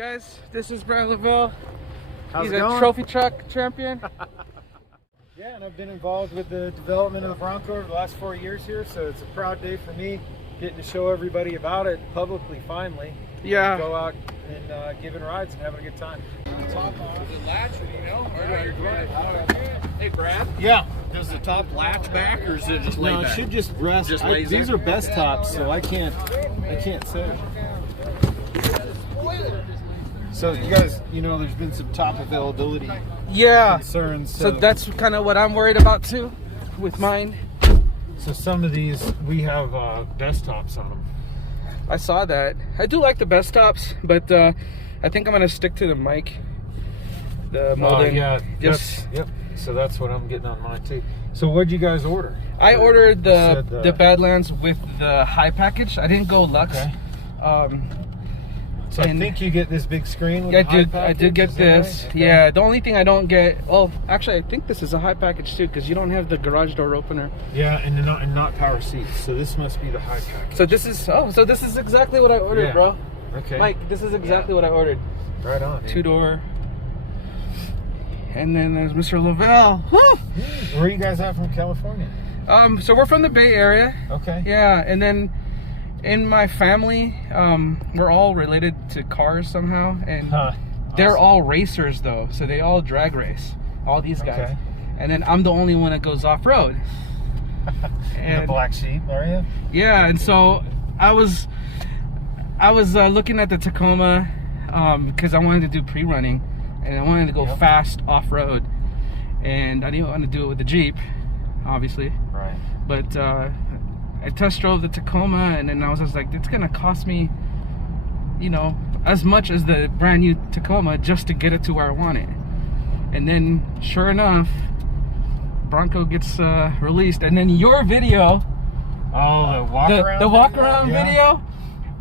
Guys, this is Brad Lovell. How's He's it going? a trophy truck champion. Yeah, and I've been involved with the development of the Bronco over the last 4 years here, so it's a proud day for me, getting to show everybody about it publicly finally. Yeah. Go out and giving rides and having a good time. Top off the latch, you know? Hey, Brad. Yeah. Does the top latch back, or is it just laid No, it back? should just rest. Just lays these there? are best tops, so I can't say. So you guys, there's been some top availability Yeah. concerns. So that's kind of what I'm worried about too, with mine. So some of these, we have best tops on them. I saw that. I do like the best tops, but I think I'm gonna stick to the mic. The molding. Yeah. Just Yep. So that's what I'm getting on mine too. So what'd you guys order? I ordered the said, Badlands with the high package. I didn't go Lux. Okay. So I think you get this big screen with Yeah, the high I package, did get is that this. right? Okay. Yeah, the only thing I don't get. Oh, actually, I think this is a high package too, because you don't have the garage door opener. Yeah, and not power seats. So this must be the high package. So this is exactly what I ordered, Yeah. bro. Okay. Mike, this is exactly what I ordered. Right on. dude. 2-door. And then there's Mr. Lovell. Woo! Where are you guys at from California? So we're from the Bay Area. Okay. Yeah, and then in my family, we're all related to cars somehow, and they're Awesome. all racers though, so they all drag race. All these guys. Okay. And then I'm the only one that goes off road. And a black sheep, are you? Yeah, and so I was looking at the Tacoma because I wanted to do pre-running, and I wanted to go fast off-road, and I didn't want to do it with the Jeep, obviously. Right. But I test drove the Tacoma, and then I was just like, it's gonna cost me, as much as the brand new Tacoma just to get it to where I want it. And then, sure enough, Bronco gets released, and then your video, Oh, the walk around. the walk around video,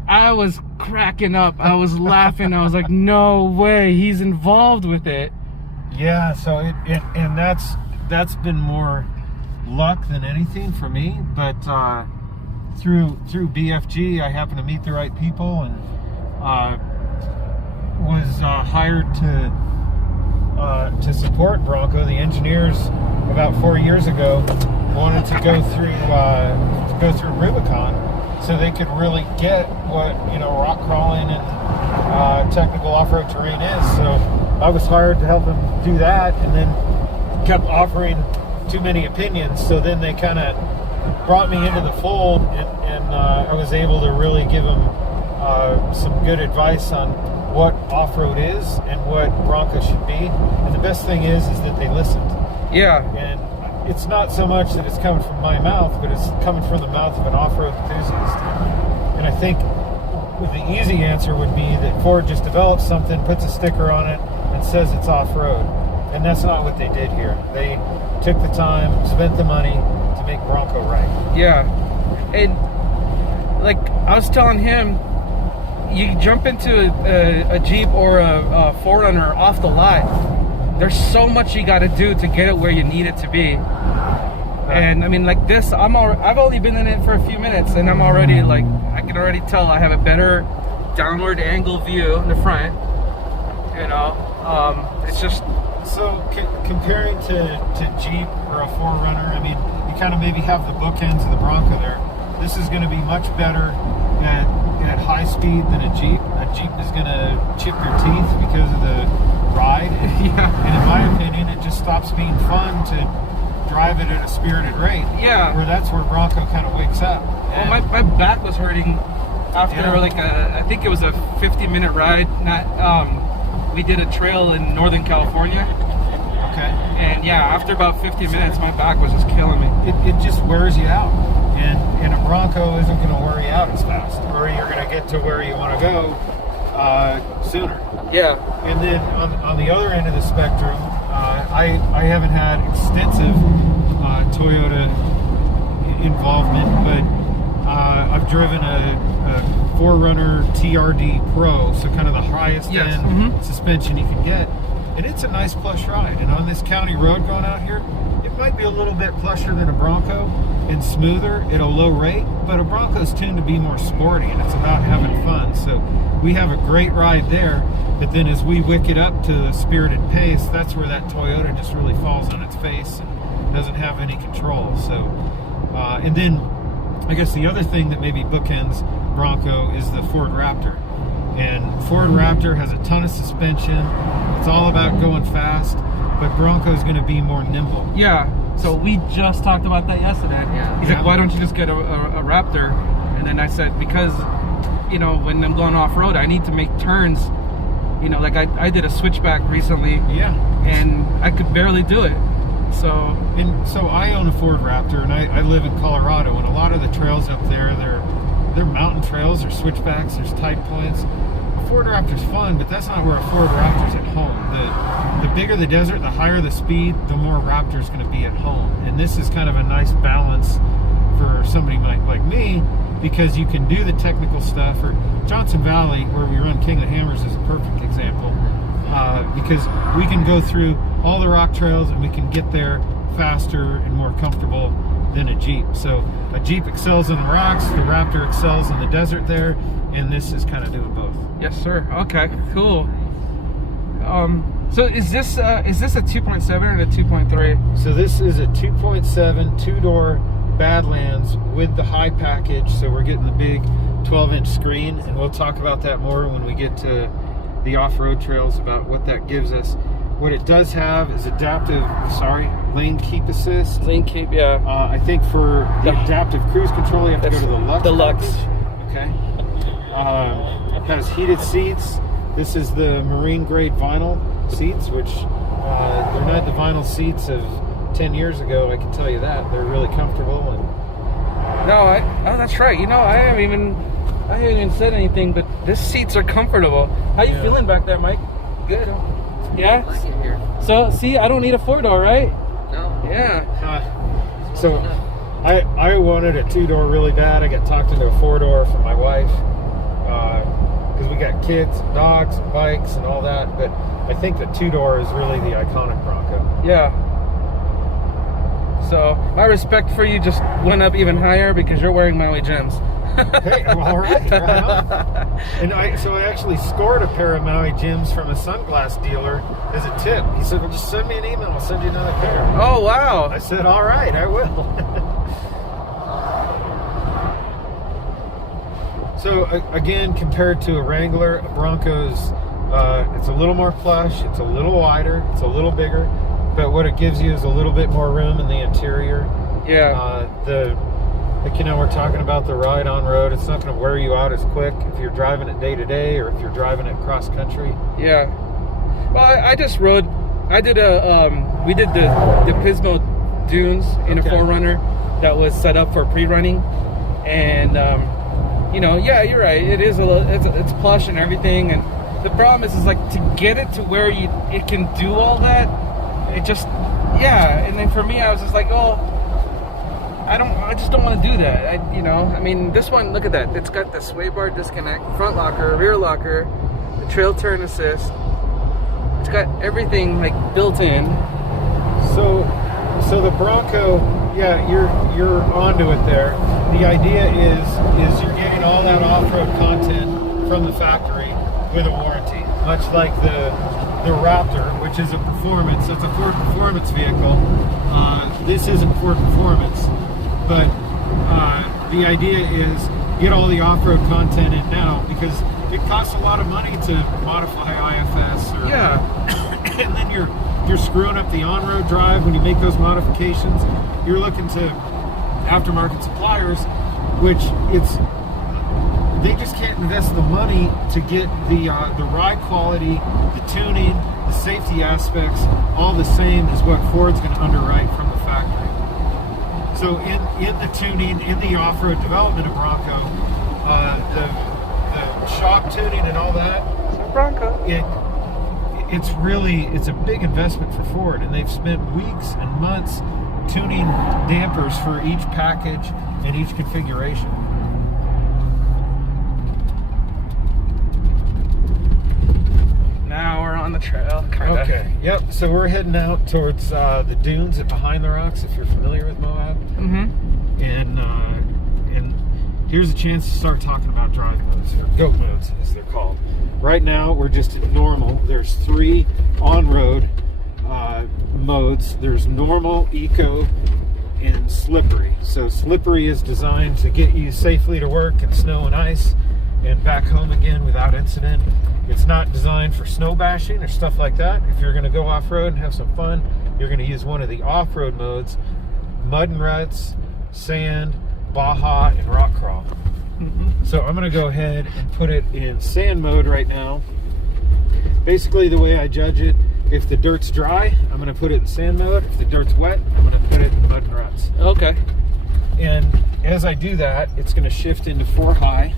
I was cracking up. I was laughing. I was like, no way, he's involved with it. Yeah. So and that's been more luck than anything for me, but through BFG, I happened to meet the right people and was hired to support Bronco. The engineers about 4 years ago wanted to go through Rubicon, so they could really get what rock crawling and technical off-road terrain is. So I was hired to help them do that, and then kept offering too many opinions. So then they kind of brought me into the fold, and I was able to really give them some good advice on what off-road is and what Bronco should be. And the best thing is that they listened. Yeah. And it's not so much that it's coming from my mouth, but it's coming from the mouth of an off-road enthusiast. And I think the easy answer would be that Ford just develops something, puts a sticker on it, and says it's off-road. And that's not what they did here. They took the time, spent the money to make Bronco right. Yeah. And like I was telling him, you jump into a Jeep or a 4Runner off the lot, there's so much you got to do to get it where you need it to be. And I mean, like this, I've only been in it for a few minutes, and I'm already like, I can already tell I have a better downward angle view in the front. It's just. So comparing to Jeep or a 4Runner, I mean, you kind of maybe have the bookends of the Bronco there. This is going to be much better at high speed than a Jeep. A Jeep is going to chip your teeth because of the ride. Yeah. And in my opinion, it just stops being fun to drive it at a spirited rate. Yeah. Where that's where Bronco kind of wakes up. Well, my back was hurting after I think it was a 50-minute ride. We did a trail in Northern California. Okay. And yeah, after about 50 minutes, my back was just killing me. It just wears you out. And a Bronco isn't going to wear you out as fast. Or you're going to get to where you want to go sooner. Yeah. And then on the other end of the spectrum, I haven't had extensive Toyota involvement, but I've driven a 4Runner TRD Pro, so kind of the highest end suspension you can get. And it's a nice plush ride. And on this county road going out here, it might be a little bit plusher than a Bronco, and smoother at a low rate, but a Bronco's tuned to be more sporty, and it's about having fun. So we have a great ride there, but then as we wick it up to the spirited pace, that's where that Toyota just really falls on its face and doesn't have any control. So, and then I guess the other thing that maybe bookends Bronco is the Ford Raptor. And Ford Raptor has a ton of suspension. It's all about going fast, but Bronco's going to be more nimble. Yeah. So we just talked about that yesterday. Yeah. He's like, why don't you just get a Raptor? And then I said, because, you know, when I'm going off-road, I need to make turns. You know, like I did a switchback recently. Yeah. And I could barely do it. So I own a Ford Raptor, and I live in Colorado, and a lot of the trails up there, they're mountain trails, or switchbacks, there's tight points. A Ford Raptor's fun, but that's not where a Ford Raptor's at home. The bigger the desert, the higher the speed, the more Raptor's going to be at home. And this is kind of a nice balance for somebody like me, because you can do the technical stuff. Or Johnson Valley, where we run King of the Hammers, is a perfect example, because we can go through all the rock trails and we can get there faster and more comfortable than a Jeep. So a Jeep excels in the rocks, the Raptor excels in the desert there, and this is kind of doing both. yes, sir. Okay, cool. So is this a 2.7 or a 2.3? So this is a 2.7 two-door Badlands with the high package. So we're getting the big 12-inch screen, and we'll talk about that more when we get to the off-road trails about what that gives us. What it does have is lane keep assist. Lane keep, yeah. I think for the adaptive cruise control, you have to go to the Lux. Deluxe. package. Okay. It has heated seats. This is the marine grade vinyl seats, which they're not the vinyl seats of 10 years ago. I can tell you that they're really comfortable. And That's right. You know, I haven't even said anything, but these seats are comfortable. How you feeling back there, Mike? Good. Yeah. I like it here. So see, I don't need a 4-door, right? No. Yeah. So I wanted a 2-door really bad. I got talked into a 4-door from my wife, because we got kids, and dogs, and bikes, and all that. But I think the 2-door is really the iconic Bronco. Yeah. So my respect for you just went up even higher because you're wearing Maui gems. Hey, well, all right, right on. And I actually scored a pair of Maui gems from a sunglass dealer as a tip. He said, well, just send me an email, I'll send you another pair. Oh, wow. I said, all right, I will. So again, compared to a Wrangler, a Bronco's, it's a little more plush, it's a little wider, it's a little bigger, but what it gives you is a little bit more room in the interior. Yeah. We're talking about the ride on road. It's not going to wear you out as quick if you're driving it day to day, or if you're driving it cross country. Yeah. Well, I just rode. We did the Pismo dunes in a 4Runner that was set up for pre-running, and yeah, you're right. It is it's plush and everything, and the problem is like to get it to where it can do all that. It just And then for me, I was just like, I just don't want to do that. This one, look at that. It's got the sway bar disconnect, front locker, rear locker, the trail turn assist. It's got everything like built in. So the Bronco, yeah, you're onto it there. The idea is you're getting all that off-road content from the factory with a warranty, much like the Raptor, which is a performance. It's a Ford performance vehicle. This isn't Ford performance. But the idea is get all the off-road content in now, because it costs a lot of money to modify IFS. And then you're screwing up the on-road drive when you make those modifications. You're looking to aftermarket suppliers, which they just can't invest the money to get the ride quality, the tuning, the safety aspects all the same as what Ford's going to underwrite from the factory. So in the tuning, in the off-road development of Bronco, the shock tuning and all that, Bronco. It's a big investment for Ford, and they've spent weeks and months tuning dampers for each package and each configuration. Now we're on the trail. Kinda. Okay. Yep. So we're heading out towards the dunes at Behind the Rocks, if you're familiar with Moab. Mm-hmm. here's a chance to start talking about drive modes, or goat modes as they're called. Right now we're just in normal. There's 3 on-road modes. There's normal, eco, and slippery. So slippery is designed to get you safely to work in snow and ice and back home again without incident. It's not designed for snow bashing or stuff like that. If you're going to go off-road and have some fun, you're going to use one of the off-road modes: mud and ruts, sand, Baja, and rock crawl. So I'm going to go ahead and put it in sand mode right now. Basically, the way I judge it, if the dirt's dry, I'm going to put it in sand mode. If the dirt's wet, I'm going to put it in mud and ruts. Okay. And as I do that, it's going to shift into 4 high.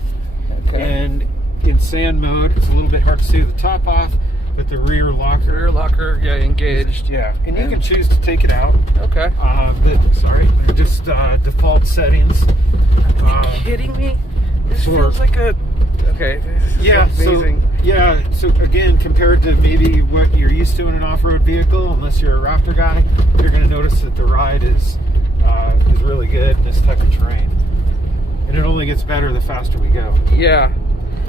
Okay. And in sand mode, it's a little bit hard to see the top off, but the rear locker, yeah, engaged. yeah, and you can choose to take it out. Okay. They're just default settings. Are you kidding me? This feels like a... Okay, this is amazing. So again, compared to maybe what you're used to in an off-road vehicle, unless you're a Raptor guy, you're going to notice that the ride is really good in this type of terrain. And it only gets better the faster we go. Yeah.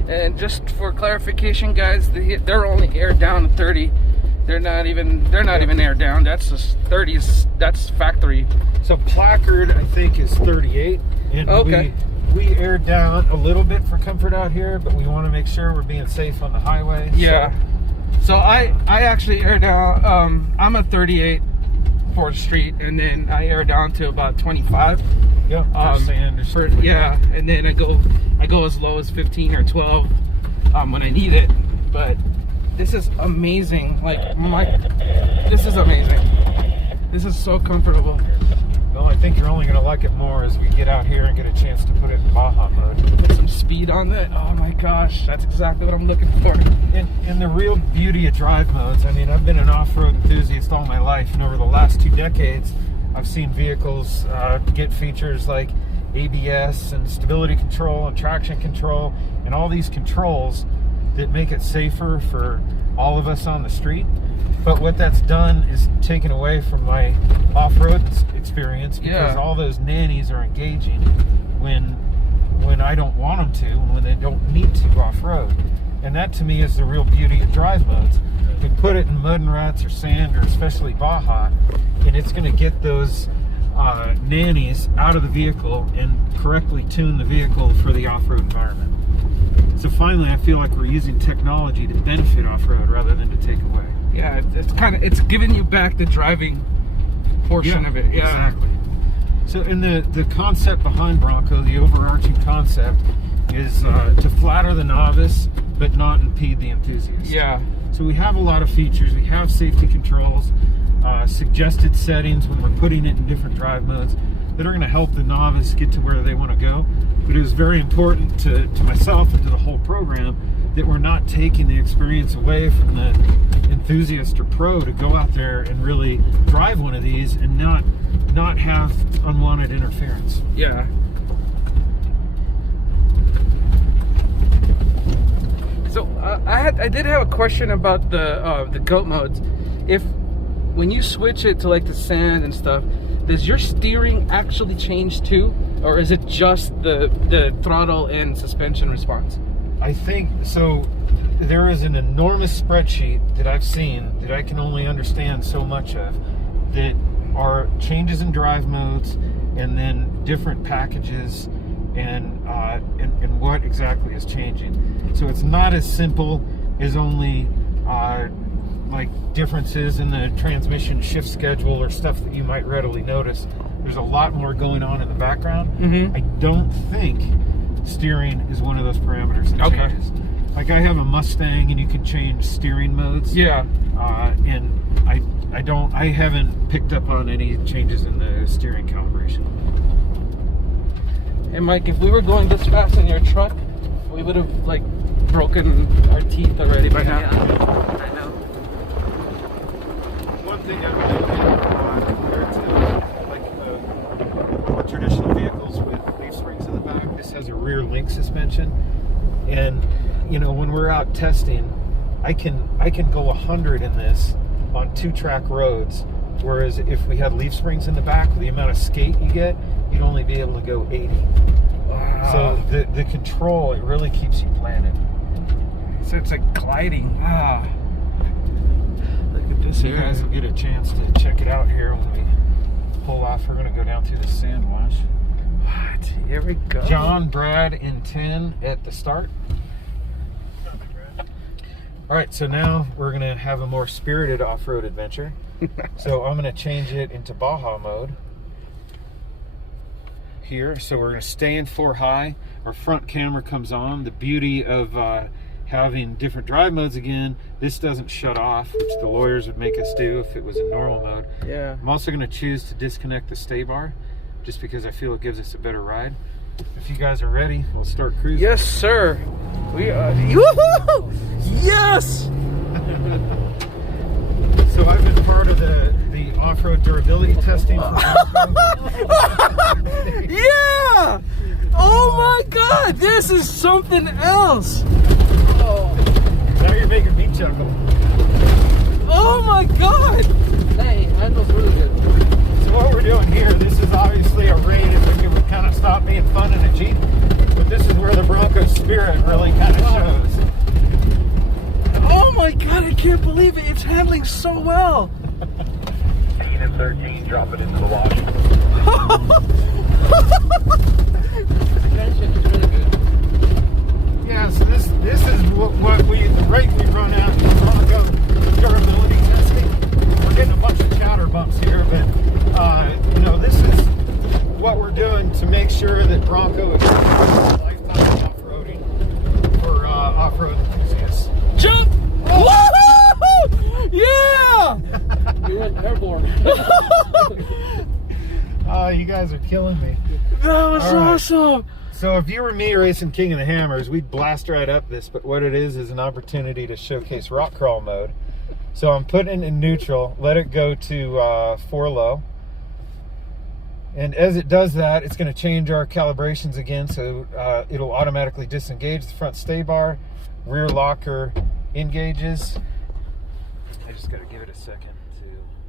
And just for clarification, guys, they're only aired down to 30. They're not even aired down. That's just 30s. That's factory. So placard, I think, is 38. And okay. We aired down a little bit for comfort out here, but we want to make sure we're being safe on the highway. Yeah. So I actually air down. I'm a 38 Ford Street, and then I air down to about 25. Yep. For sand or something. Yeah, and then I go as low as 15 or 12 when I need it. But this is amazing. This is amazing. This is so comfortable. Well, I think you're only going to like it more as we get out here and get a chance to put it in Baja mode. Put some speed on it. Oh my gosh, that's exactly what I'm looking for. And the real beauty of drive modes, I mean, I've been an off-road enthusiast all my life, and over the last 2 decades, I've seen vehicles get features like ABS and stability control and traction control and all these controls that make it safer for all of us on the street. But what that's done is taken away from my off-road experience, because all those nannies are engaging when I don't want them to and when they don't need to off-road. And that to me is the real beauty of drive modes. You can put it in mud and ruts or sand, or especially Baja, and it's going to get those nannies out of the vehicle and correctly tune the vehicle for the off-road environment. So finally, I feel like we're using technology to benefit off-road rather than to take away. Yeah, it's giving you back the driving portion of it. Yeah, exactly. So, and the concept behind Bronco, the overarching concept, is to flatter the novice but not impede the enthusiast. Yeah. So we have a lot of features. We have safety controls, suggested settings when we're putting it in different drive modes that are going to help the novice get to where they want to go. But it was very important to myself and to the whole program that we're not taking the experience away from the enthusiast or pro to go out there and really drive one of these and not have unwanted interference. Yeah. So I did have a question about the goat modes. When you switch it to like the sand and stuff, does your steering actually change too, or is it just the throttle and suspension response? I think so. There is an enormous spreadsheet that I've seen that I can only understand so much of, that are changes in drive modes and then different packages and what exactly is changing. So it's not as simple as only like differences in the transmission shift schedule or stuff that you might readily notice. There's a lot more going on in the background. Mm-hmm. I don't think steering is one of those parameters that changes. Like I have a Mustang and you can change steering modes. Yeah. And I haven't picked up on any changes in the steering calibration. Hey Mike, if we were going this fast in your truck, we would have like broken our teeth already by now. Yeah, I know. One thing I really like compared to like more traditional vehicles with leaf springs in the back, this has a rear link suspension, and you know, when we're out testing, I can go 100 in this on 2-track roads, whereas if we had leaf springs in the back, with the amount of skate you get, you'd only be able to go 80. Wow. So the control, it really keeps you planted. So it's like gliding. Ah. Look at this You guys will get a chance to check it out here when we pull off. We're going to go down through the sand wash. What? Here we go. John, Brad, and 10 at the start. All right, so now we're going to have a more spirited off-road adventure. So I'm going to change it into Baja mode here. So we're going to stay in 4 high. Our front camera comes on. The beauty of having different drive modes again, this doesn't shut off, which the lawyers would make us do if it was in normal mode. Yeah. I'm also going to choose to disconnect the stay bar just because I feel it gives us a better ride. If you guys are ready, we'll start cruising. Yes, sir. We are. Woohoo! Yes! So I've been part of the off-road durability testing for Yeah! Oh my God! This is something else! Oh. Now you're making me chuckle. Oh my God! Hey, handles really good. So what we're doing here, this is obviously a raid if we would kind of stop being fun in a Jeep, but this is where the Bronco spirit really kind of shows. Oh my God, I can't believe it. It's handling so well. 15 and 13, drop it into the wash. Suspension is really good. Yeah, so this is the rate we run out in Bronco durability testing. We're getting a bunch of chowder bumps here, but you know, this is what we're doing to make sure that Bronco is lifetime off-roading for off-road enthusiasts. Jump! Woohoo! Yeah! You went airborne. You guys are killing me. That was All right. awesome. So if you were me racing King of the Hammers, we'd blast right up this, but what it is an opportunity to showcase rock crawl mode. So I'm putting it in neutral, let it go to 4 low. And as it does that, it's going to change our calibrations again, so it'll automatically disengage the front stay bar, rear locker engages. I just got to give it a second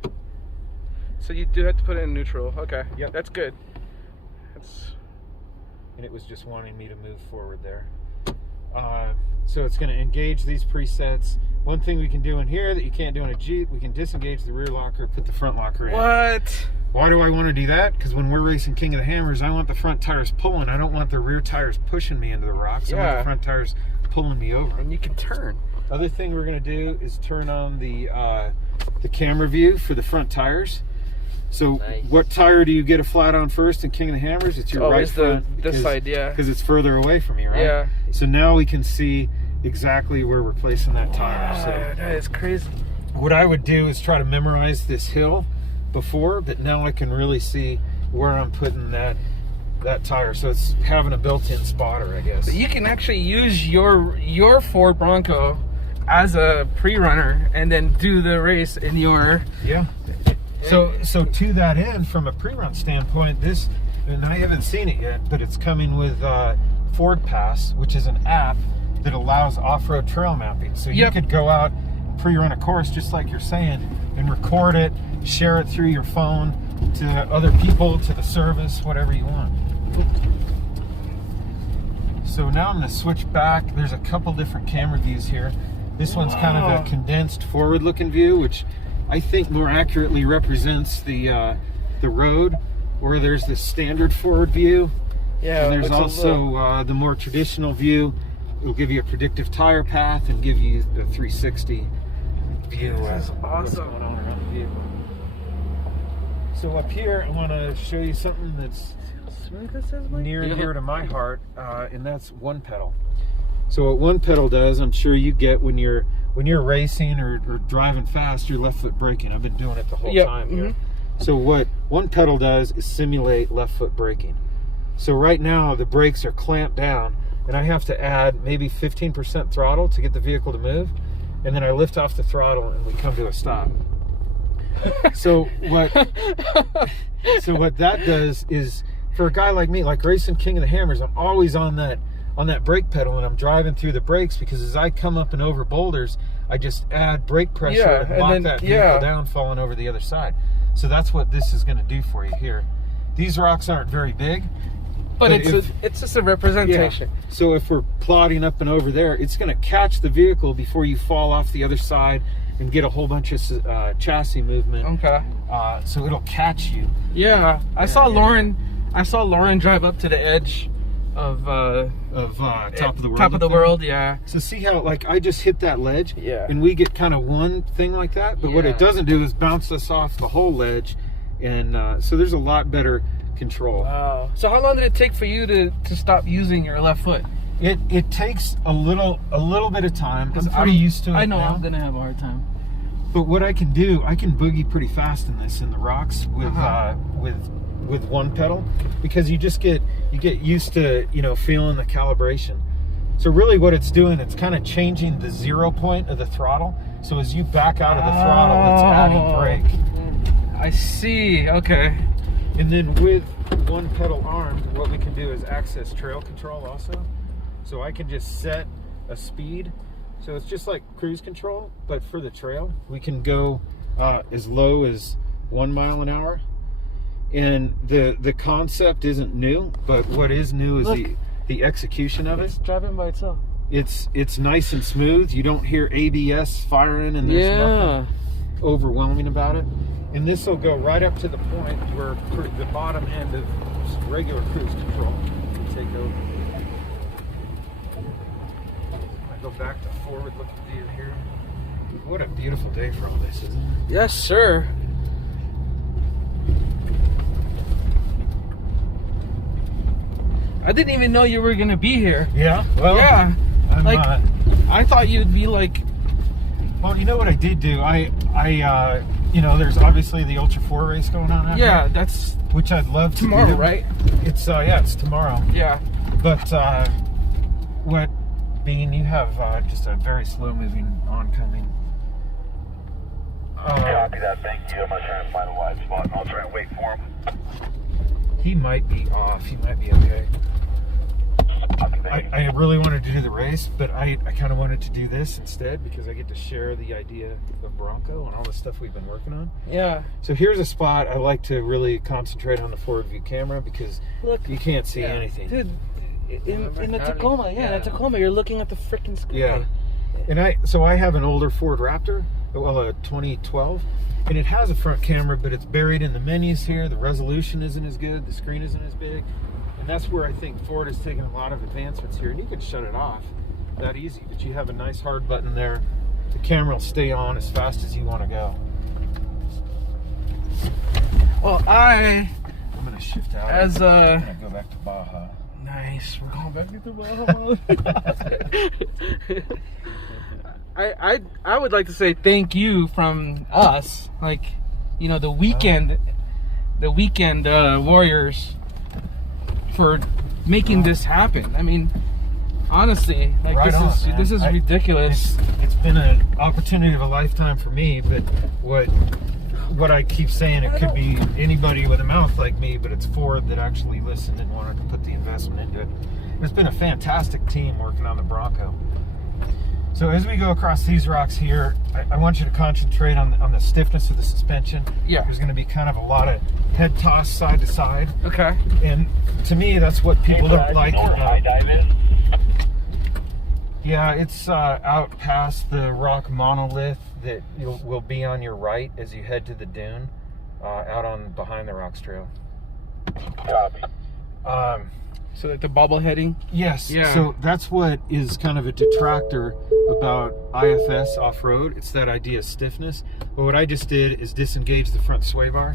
to... So you do have to put it in neutral. Okay. Yep. That's good. That's... And it was just wanting me to move forward there. So it's going to engage these presets. One thing we can do in here that you can't do in a Jeep, we can disengage the rear locker, put the front locker in. What? Why do I want to do that? Because when we're racing King of the Hammers, I want the front tires pulling. I don't want the rear tires pushing me into the rocks. I want Yeah. the front tires pulling me over. And you can turn. Other thing we're going to do is turn on the camera view for the front tires. So Nice. what tire do you get a flat on first in King of the Hammers? It's your right Always the front. this side, yeah. Because it's further away from you, right? Yeah. So now we can see exactly where we're placing that tire. Wow, So that is crazy. what I would do is try to memorize this hill before, but now I can really see where I'm putting that tire. So it's having a built-in spotter, I guess. But you can actually use your Ford Bronco as a pre-runner and then do the race in your... Yeah. So to that end, from a pre-run standpoint, this, and I haven't seen it yet, but it's coming with Ford Pass, which is an app that allows off-road trail mapping. So you could go out, pre-run a course, just like you're saying, and record it, share it through your phone to other people, to the service, whatever you want. So now I'm going to switch back. There's a couple different camera views here. This one's kind of a condensed forward-looking view, which I think more accurately represents the road, where there's the standard forward view. Yeah. And there's also the more traditional view. It'll give you a predictive tire path and give you the 360 view. This is what's awesome. going on around the vehicle. So up here, I want to show you something that's near and dear to my heart, and that's one pedal. So what one pedal does, I'm sure you get when you're racing or driving fast, you're left foot braking. I've been doing it the whole time here. So what one pedal does is simulate left foot braking. So right now the brakes are clamped down, and I have to add maybe 15% throttle to get the vehicle to move, and then I lift off the throttle and we come to a stop. So what that does is, for a guy like me, like racing King of the Hammers, I'm always on that brake pedal, and I'm driving through the brakes, because as I come up and over boulders, I just add brake pressure and lock that vehicle down, falling over the other side. So that's what this is going to do for you here. These rocks aren't very big, But it's just a representation. Yeah. So if we're plodding up and over there, it's going to catch the vehicle before you fall off the other side and get a whole bunch of chassis movement. Okay. So it'll catch you. Yeah, I saw Lauren drive up to the edge of Top of the World. Top of the World, yeah. So see how, like, I just hit that ledge, Yeah. and we get kind of one thing like that, but what Yeah. it doesn't do is bounce us off the whole ledge, and so there's a lot better control. Wow. So how long did it take for you to stop using your left foot? It takes a little bit of time. I'm pretty used to it. I know now. I'm gonna have a hard time. But what I can do, I can boogie pretty fast in this, in the rocks with with one pedal, because you get used to, you know, feeling the calibration. So really what it's doing, it's kind of changing the 0 point of the throttle. So as you back out of the throttle, it's adding brake. I see. Okay. And then with one pedal armed, what we can do is access trail control also. So I can just set a speed. So it's just like cruise control, but for the trail. We can go as low as 1 mile an hour. And the concept isn't new, but what is new is the execution of it. It's driving by itself. It's nice and smooth. You don't hear ABS firing, and there's nothing overwhelming about it. And this will go right up to the point where the bottom end of regular cruise control will take over. I go back to forward-looking view here. What a beautiful day for all this, isn't it? Yes, sir. I didn't even know you were gonna be here. Yeah. Well. Yeah. I'm Like, not. I thought you'd be like. Well, you know what I did do? I you know, there's obviously the Ultra 4 race going on out Yeah, here, that's which I'd love tomorrow, to do. right? It's it's tomorrow. Yeah. But what being you have just a very slow moving oncoming. Copy that, thank you. I'm gonna try and find a wide spot, and I'll try and wait for him. He might be off. He might be okay. Copy, thank you. I really wanted to do the race, but I kind of wanted to do this instead because I get to share the idea of Bronco and all the stuff we've been working on. Yeah. So here's a spot I like to really concentrate on the forward view camera because Look, you can't see anything. dude. In the Tacoma, in the Tacoma, you're looking at the freaking sky. Yeah. And I have an older Ford Raptor, well, a 2012, and it has a front camera, but it's buried in the menus here. The resolution isn't as good. The screen isn't as big. And that's where I think Ford has taken a lot of advancements here. And you can shut it off that easy, but you have a nice hard button there. The camera will stay on as fast as you want to go. Well, I'm going to shift out. as I'm going to go back to Baja. nice. We're going back into Baja. I would like to say thank you from us, like, you know, the weekend warriors, for making this happen. I mean, honestly, like, Right on, man. this is ridiculous. It's been an opportunity of a lifetime for me, but what I keep saying, it could be anybody with a mouth like me, but it's Ford that actually listened and wanted to put the investment into it. It's been a fantastic team working on the Bronco. So as we go across these rocks here, I want you to concentrate on the stiffness of the suspension. Yeah. There's going to be kind of a lot of head toss side to side. Okay. And to me, that's what people don't like. You know where high dive is? Yeah, it's out past the rock monolith that will be on your right as you head to the dune, out on behind the rocks trail. Copy. So like the bobbleheading. Yes. Yeah. So that's what is kind of a detractor about IFS off-road. It's that idea of stiffness. But what I just did is disengage the front sway bar,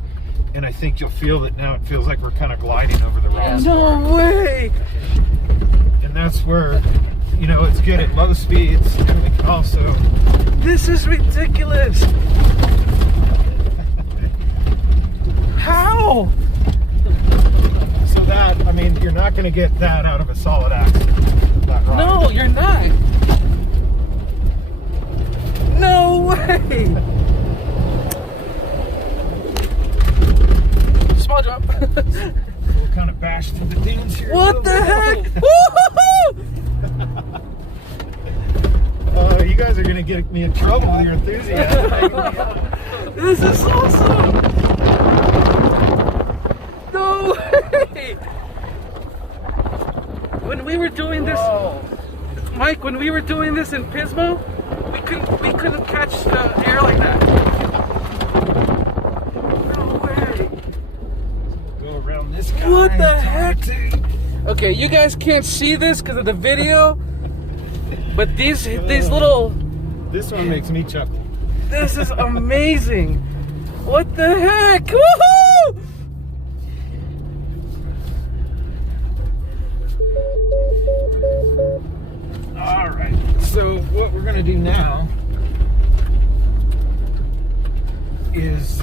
and I think you'll feel that now it feels like we're kind of gliding over the rocks. No way. And that's where, you know, it's good at low speeds, and we can also... This is ridiculous. How? So that, I mean, you're not going to get that out of a solid axle. That ride. No, you're not. No way. Small jump. We'll kind of bash through the dunes here. What the heck? Woo-hoo-hoo! You guys are going to get me in trouble with your enthusiasm. This is awesome. No way. when we were doing this, Mike, when we were doing this in Pismo, we couldn't catch the air like that. No way. Go around this guy. What the heck? Okay, you guys can't see this because of the video, but these little. This one makes me chuckle. This is amazing. What the heck? Woohoo! All right. So what we're gonna do now is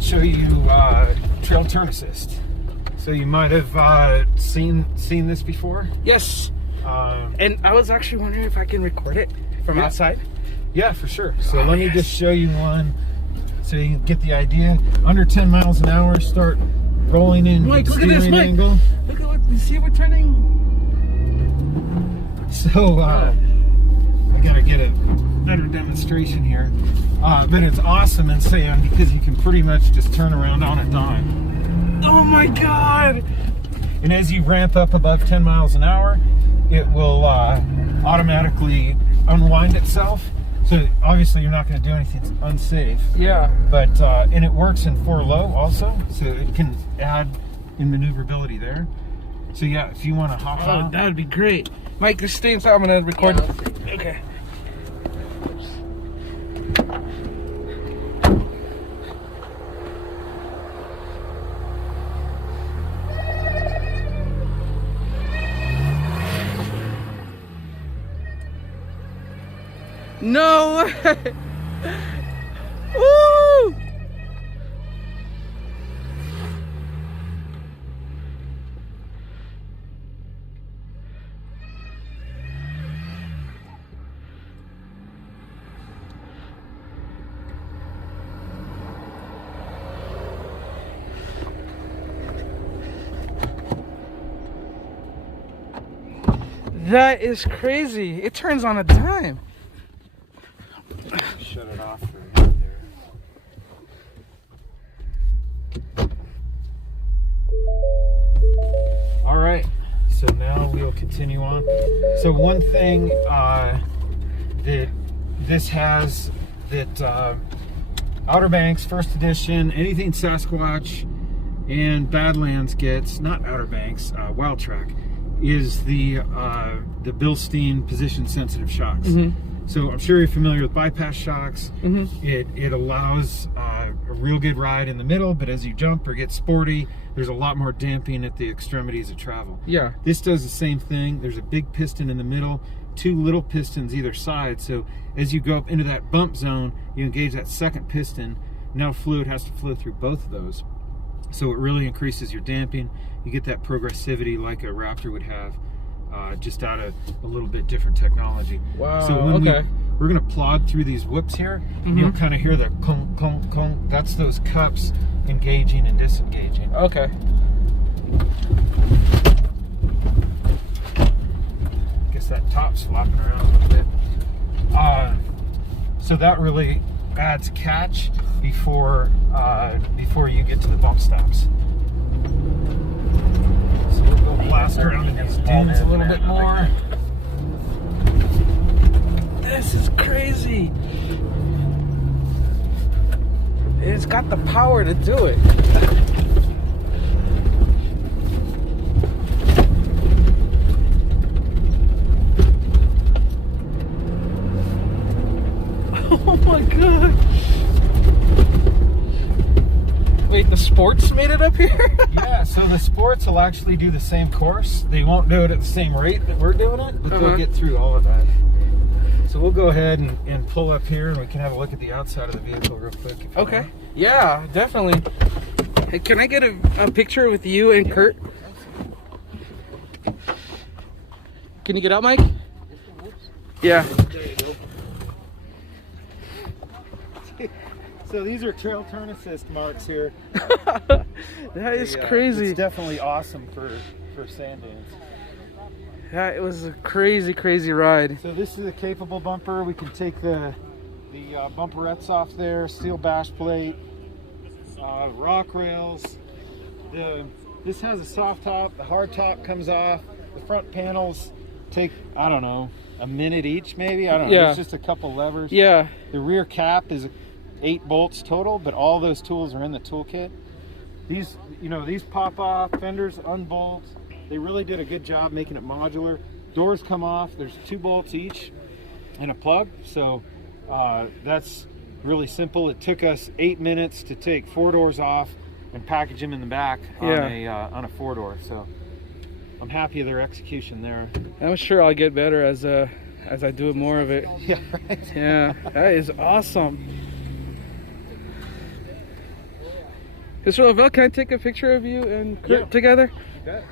show you trail turn assist. So you might have seen this before. Yes. And I was actually wondering if I can record it from outside. Yeah, for sure. So let me just show you one so you can get the idea. Under 10 miles an hour, start rolling in. Mike, look at this, Mike. Angle. Look at what, you see we're turning? So I gotta get a better demonstration here. But it's awesome in sand because you can pretty much just turn around on a dime. Oh my God. And as you ramp up above 10 miles an hour, it will automatically unwind itself. So obviously you're not going to do anything unsafe. Yeah. But and it works in 4 low also, so it can add in maneuverability there. So yeah, if you want to hop out, that would be great. Mike, just stay inside. I'm going to record. Yeah, okay. No way! Woo! That is crazy. It turns on a dime. shut it off for you there. All right, so now we'll continue on. So one thing that this has that Outer Banks, First Edition, anything Sasquatch and Badlands gets, not Outer Banks, Wild Track, is the Bilstein position sensitive shocks. So I'm sure you're familiar with bypass shocks. It allows a real good ride in the middle, but as you jump or get sporty, there's a lot more damping at the extremities of travel. Yeah. This does the same thing. There's a big piston in the middle, 2 little pistons either side. So as you go up into that bump zone, you engage that second piston. Now fluid has to flow through both of those. So it really increases your damping. You get that progressivity like a Raptor would have, just out of a little bit different technology. Wow. So when we're gonna plod through these whoops here, and you'll kind of hear the clunk, clunk, clunk. That's those cups engaging and disengaging. Okay. Guess that top's flopping around a little bit. So that really adds catch before you get to the bump stops. So we'll go blast around in these dunes a little bit more. This is crazy. It's got the power to do it. Oh my god. Wait, the sports made it up here? Yeah, so the sports will actually do the same course. They won't do it at the same rate that we're doing it, but they'll get through all of that. So we'll go ahead and pull up here and we can have a look at the outside of the vehicle real quick. If you Okay. want. Yeah, definitely. Hey, can I get a picture with you and Kurt? Can you get out, Mike? Yeah. There you go. So these are trail turn assist marks here. That is crazy. It's definitely awesome for sand dunes. Yeah, it was a crazy, crazy ride. So this is a capable bumper. We can take the bumperettes off there, steel bash plate, rock rails. This has a soft top. The hard top comes off. The front panels take, I don't know, a minute each maybe. I don't know. Yeah. It's just a couple levers. Yeah. The rear cap is 8 bolts total, but all those tools are in the toolkit. These, you know, these pop off, fenders unbolt. They really did a good job making it modular. Doors come off. There's 2 bolts each and a plug. So that's really simple. It took us 8 minutes to take 4 doors off and package them in the back on a 4-door. So I'm happy with their execution there. I'm sure I'll get better as I do more of it. Yeah, right. Yeah, that is awesome. Mr. Lovell, can I take a picture of you and Kurt together? You bet.